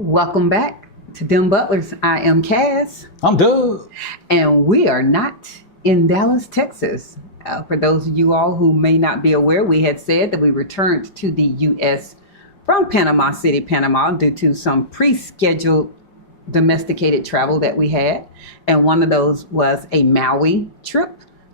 Welcome back to Dem Butlers. I am Cass. I'm Doug. And we are not in Dallas, Texas. For those of you all who may not be aware, we had said that we returned to the U.S. from Panama City, Panama, due to some pre-scheduled domesticated travel that we had. And one of those was a Maui trip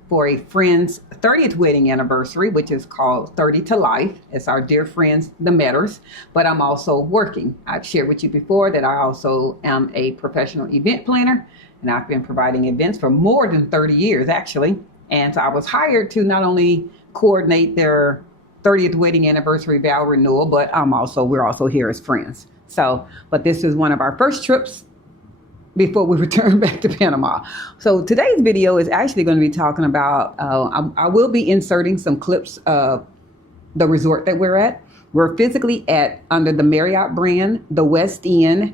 for a friend's 30th wedding anniversary, which is called 30 to Life. It's our dear friends, the Metters, but I'm also working. I've shared with you before that I also am a professional event planner, and I've been providing events for more than 30 years, actually. And so I was hired to not only coordinate their 30th wedding anniversary vow renewal, but we're also here as friends. So, but this is one of our first trips before we return back to Panama. So today's video is actually going to be talking about, I will be inserting some clips of the resort that we're at. We're physically at, under the Marriott brand, the Westin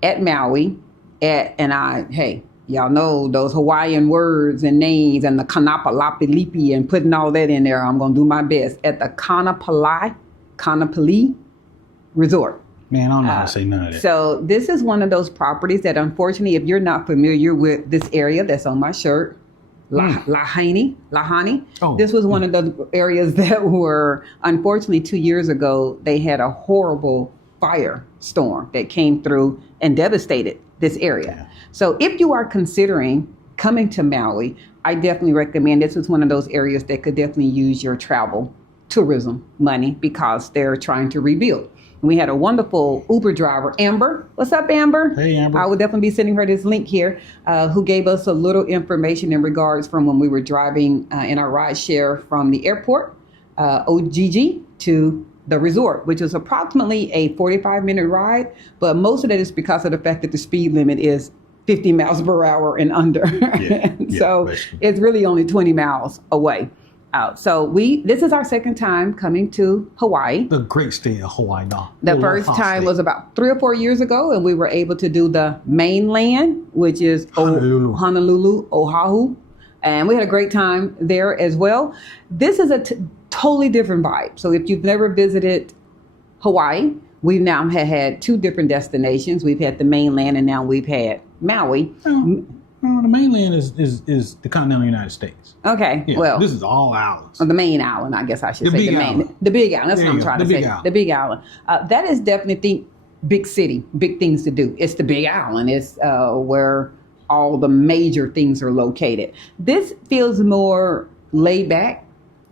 at Maui. Hey, y'all know those Hawaiian words and names and the Kanapalapilipi and putting all that in there. I'm going to do my best at the Kanapali Resort. Man, I don't know how to say none of that. So this is one of those properties that, unfortunately, if you're not familiar with this area that's on my shirt, Lahani. This was one of the areas that were, unfortunately, 2 years ago, they had a horrible firestorm that came through and devastated this area. Yeah. So if you are considering coming to Maui, I definitely recommend this is one of those areas that could definitely use your travel tourism money because they're trying to rebuild. We had a wonderful Uber driver, Amber. What's up, Amber? Hey, Amber. I will definitely be sending her this link here, who gave us a little information in regards from when we were driving in our ride share from the airport, OGG, to the resort, which is approximately a 45-minute ride. But most of that is because of the fact that the speed limit is 50 miles per hour and under. So basically, it's really only 20 miles away. So this is our second time coming to Hawaii. The great state of Hawaii. The first time was about 3 or 4 years ago, and we were able to do the mainland, which is Honolulu, Oahu, and we had a great time there as well. This is a totally different vibe. So if you've never visited Hawaii, we've now had two different destinations. We've had the mainland, and now we've had Maui. No, the mainland is the continental United States. Okay, yeah, well, this is all islands. The main island, I guess I should say. The big island. That's what I'm trying to say. The big island. That is definitely big city, big things to do. It's the big island. It's where all the major things are located. This feels more laid back.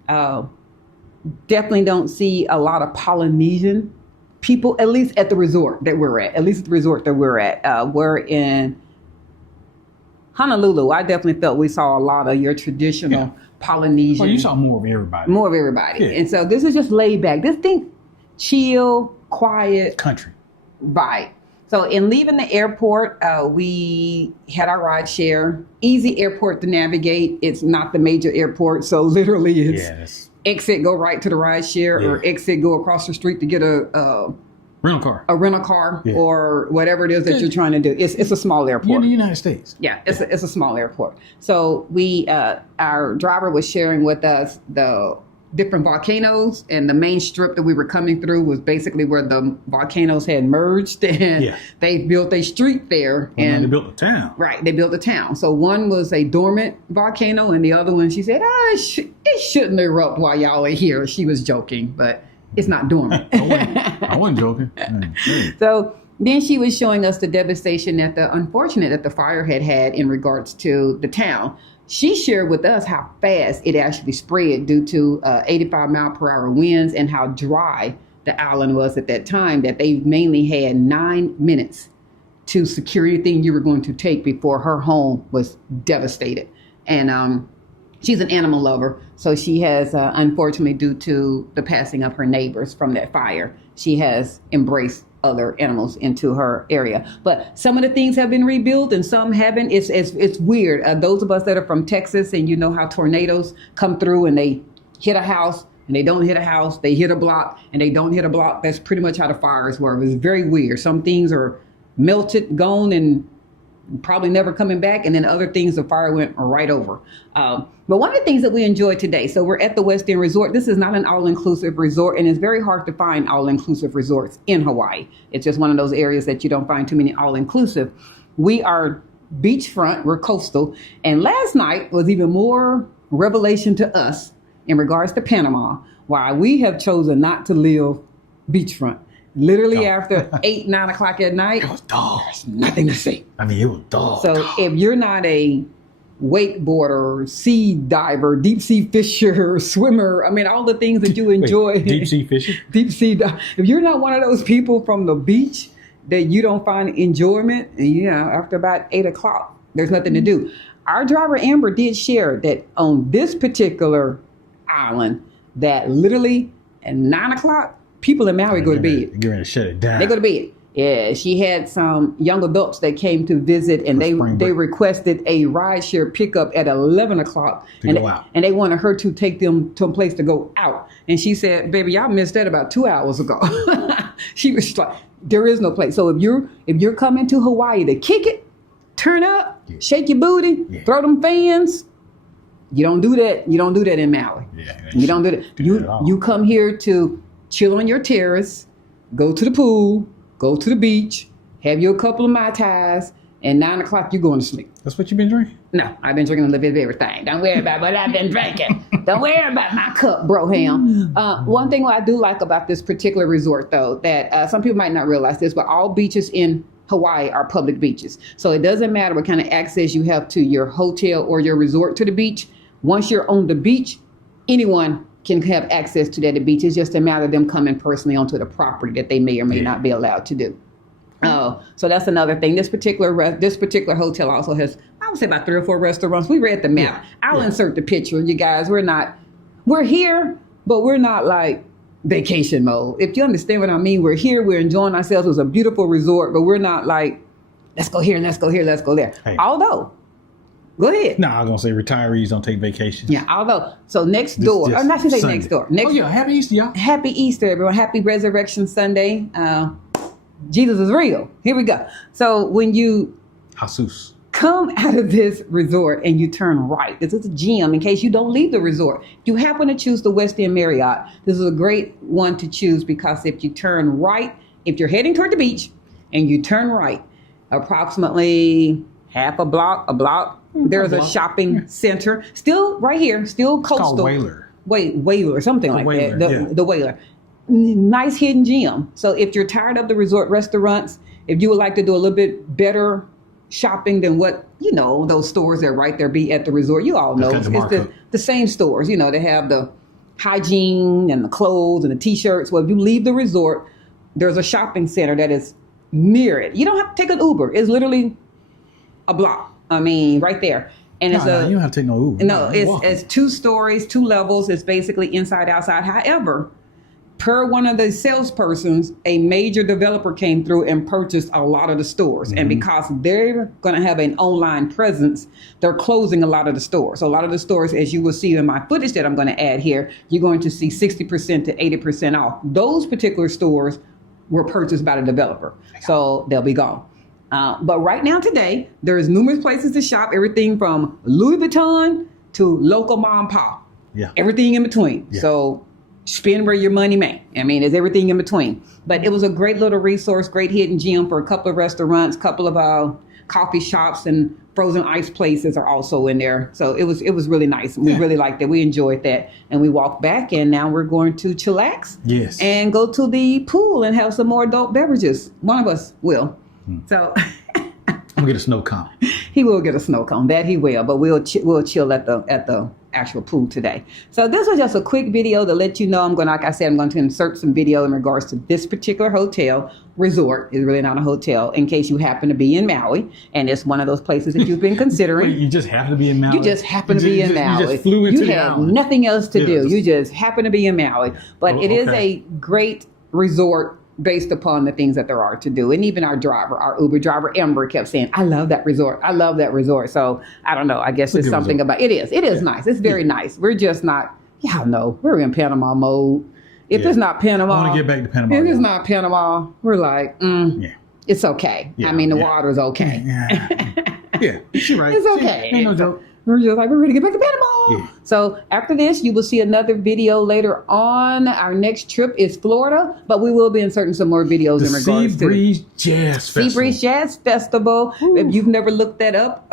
Definitely don't see a lot of Polynesian people, at least at the resort that we're at. We're in Honolulu. I definitely felt we saw a lot of your traditional Polynesian. Well, you saw more of everybody. Yeah. And so this is just laid back. This thing, chill, quiet. Country. Right. So in leaving the airport, we had our ride share. Easy airport to navigate. It's not the major airport. So literally it's exit, go right to the ride share, or exit, go across the street to get a rental car or whatever it is that you're trying to do. It's a small airport. You're in the United States. Yeah, it's a small airport. So our driver was sharing with us the different volcanoes, and the main strip that we were coming through was basically where the volcanoes had merged, and they built a street there. And they built a town. Right, they built a town. So one was a dormant volcano, and the other one, she said, it shouldn't erupt while y'all are here. She was joking, but it's not dormant. I wasn't joking. So then she was showing us the devastation that the fire had in regards to the town. She shared with us how fast it actually spread due to 85 mile per hour winds and how dry the island was at that time, that they mainly had 9 minutes to secure anything you were going to take before her home was devastated. And she's an animal lover, so she has, unfortunately, due to the passing of her neighbors from that fire, she has embraced other animals into her area. But some of the things have been rebuilt and some haven't. It's weird. Those of us that are from Texas, and you know how tornadoes come through and they hit a house and they don't hit a house, they hit a block and they don't hit a block. That's pretty much how the fires were. It was very weird. Some things are melted, gone, and probably never coming back. And then other things, the fire went right over. But one of the things that we enjoyed today, so we're at the Westin Resort. This is not an all-inclusive resort, and it's very hard to find all-inclusive resorts in Hawaii. It's just one of those areas that you don't find too many all-inclusive. We are beachfront, we're coastal, and last night was even more revelation to us in regards to Panama, why we have chosen not to live beachfront. Literally after 8, 9 o'clock at night, It was dark. there's nothing to see. I mean, it was dark. So if you're not a wakeboarder, sea diver, deep sea fisher, swimmer, I mean, all the things that you enjoy. Deep sea fishing? Deep sea dive. If you're not one of those people from the beach that you don't find enjoyment, after about 8 o'clock, there's nothing to do. Our driver, Amber, did share that on this particular island, that literally at 9 o'clock, people in Maui go to bed. Get ready to shut it down. They go to bed. Yeah, she had some young adults that came to visit, and they requested a rideshare pickup at 11 o'clock. To go out. And they wanted her to take them to a place to go out. And she said, baby, y'all missed that about 2 hours ago. She was like, there is no place. So if you're coming to Hawaii to kick it, turn up, shake your booty, throw them fans, you don't do that. You don't do that in Maui. Yeah, you don't do that. You come here to chill on your terrace, go to the pool, go to the beach, have you a couple of Mai Tais, and 9 o'clock you're going to sleep. That's what you've been drinking? No, I've been drinking a little bit of everything. Don't worry about what I've been drinking. Don't worry about my cup, bro ham. One thing I do like about this particular resort, though, that some people might not realize this, but all beaches in Hawaii are public beaches. So it doesn't matter what kind of access you have to your hotel or your resort to the beach. Once you're on the beach, anyone can have access to that beach. It's just a matter of them coming personally onto the property that they may or may not be allowed to do. So that's another thing. This particular hotel also has, I would say, about 3 or 4 restaurants. We read the map. I'll insert the picture. You guys, we're here, but we're not like vacation mode. If you understand what I mean, we're here, we're enjoying ourselves. It was a beautiful resort, but we're not like, let's go here, let's go here, let's go there. Hey. Although, go ahead. No, I was going to say retirees don't take vacations. Yeah, although, so next door, I'm not going to say next door. Happy Easter, y'all. Happy Easter, everyone. Happy Resurrection Sunday. Jesus is real. Here we go. So when you Jesus. come out of this resort and you turn right, this is a gym in case you don't leave the resort. If you happen to choose the Westin Marriott, this is a great one to choose because if you turn right, if you're heading toward the beach and you turn right, approximately half a block, there's a shopping center, still right here, still coastal. It's called Whaler. Whaler, something like Whaler, that. The Whaler. Nice hidden gem. So if you're tired of the resort restaurants, if you would like to do a little bit better shopping than what, those stores that right there be at the resort, you all know it's the same stores. They have the hygiene and the clothes and the t-shirts. Well, if you leave the resort, there's a shopping center that is near it. You don't have to take an Uber. It's literally a block. I mean, right there. And you don't have to take no Uber. No, it's 2 stories, 2 levels. It's basically inside, outside. However, per one of the salespersons, a major developer came through and purchased a lot of the stores. And because they're going to have an online presence, they're closing a lot of the stores. So a lot of the stores, as you will see in my footage that I'm going to add here, you're going to see 60% to 80% off. Those particular stores were purchased by the developer. So they'll be gone. But right now today, there's numerous places to shop, everything from Louis Vuitton to local mom and pop. Yeah. Everything in between. Yeah. So spend where your money may. I mean, there's everything in between. But it was a great little resource, great hidden gem for a couple of restaurants, couple of coffee shops, and frozen ice places are also in there. So it was really nice. We really liked it. We enjoyed that. And we walked back, and now we're going to chillax. Yes. And go to the pool and have some more adult beverages. One of us will. So I'm gonna get a snow cone. He will get a snow cone. That he will. But we'll chill at the actual pool today. So this was just a quick video to let you know like I said, I'm going to insert some video in regards to this particular hotel. Resort is really not a hotel, in case you happen to be in Maui, and it's one of those places that you've been considering. You just happen to be in Maui. You just happen to be in Maui. You just flew into you the had island. nothing else to do. You just happen to be in Maui. But it is a great resort based upon the things that there are to do. And even our Uber driver, Amber, kept saying, I love that resort. I love that resort. So I don't know. I guess there's something about it. It is nice. It's very nice. We're just not, we're in Panama mode. If it's not Panama, I want to get back to Panama. If it's not Panama, we're like, Yeah. It's okay. Yeah, I mean, the yeah. water's okay. Yeah, she's right. It's okay. Ain't no joke. We're just like, we're ready to get back to Panama. Yeah. So after this, you will see another video later on. Our next trip is Florida, but we will be inserting some more videos in regards Sea Breeze Jazz Festival. Sea Breeze Jazz Festival. Ooh. If you've never looked that up,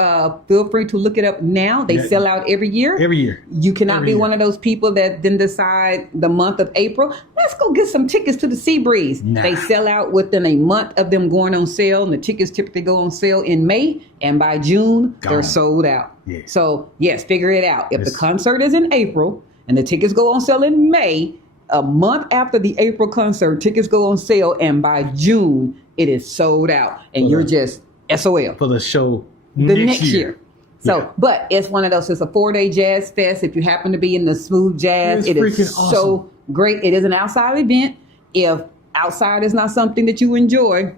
feel free to look it up now. They sell out every year. Every year. You cannot be one of those people that then decide the month of April, let's go get some tickets to the Sea Breeze. Nah. They sell out within a month of them going on sale, and the tickets typically go on sale in May, and by June, they're Gone. sold out. Yeah. So, yes, figure it out. If Yes. the concert is in April and the tickets go on sale in May, a month after the April concert, tickets go on sale, and by June, it is sold out, and you're just SOL. For the show The next year. So, Yeah. but it's one of those, it's a 4-day jazz fest. If you happen to be in the smooth jazz, It's it is freaking so awesome. great. It is an outside event. If outside is not something that you enjoy,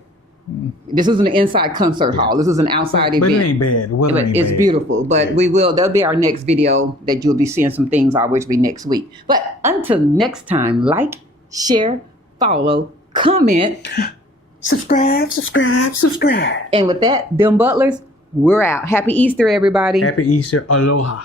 this isn't an inside concert hall. This is an outside But event. it ain't bad. The weather But ain't it's bad. beautiful. But Yeah. that'll be our next video that you'll be seeing some things on, which will be next week. But until next time, like, share, follow, comment. Subscribe. And with that, them butlers, we're out. Happy Easter, everybody. Happy Easter. Aloha.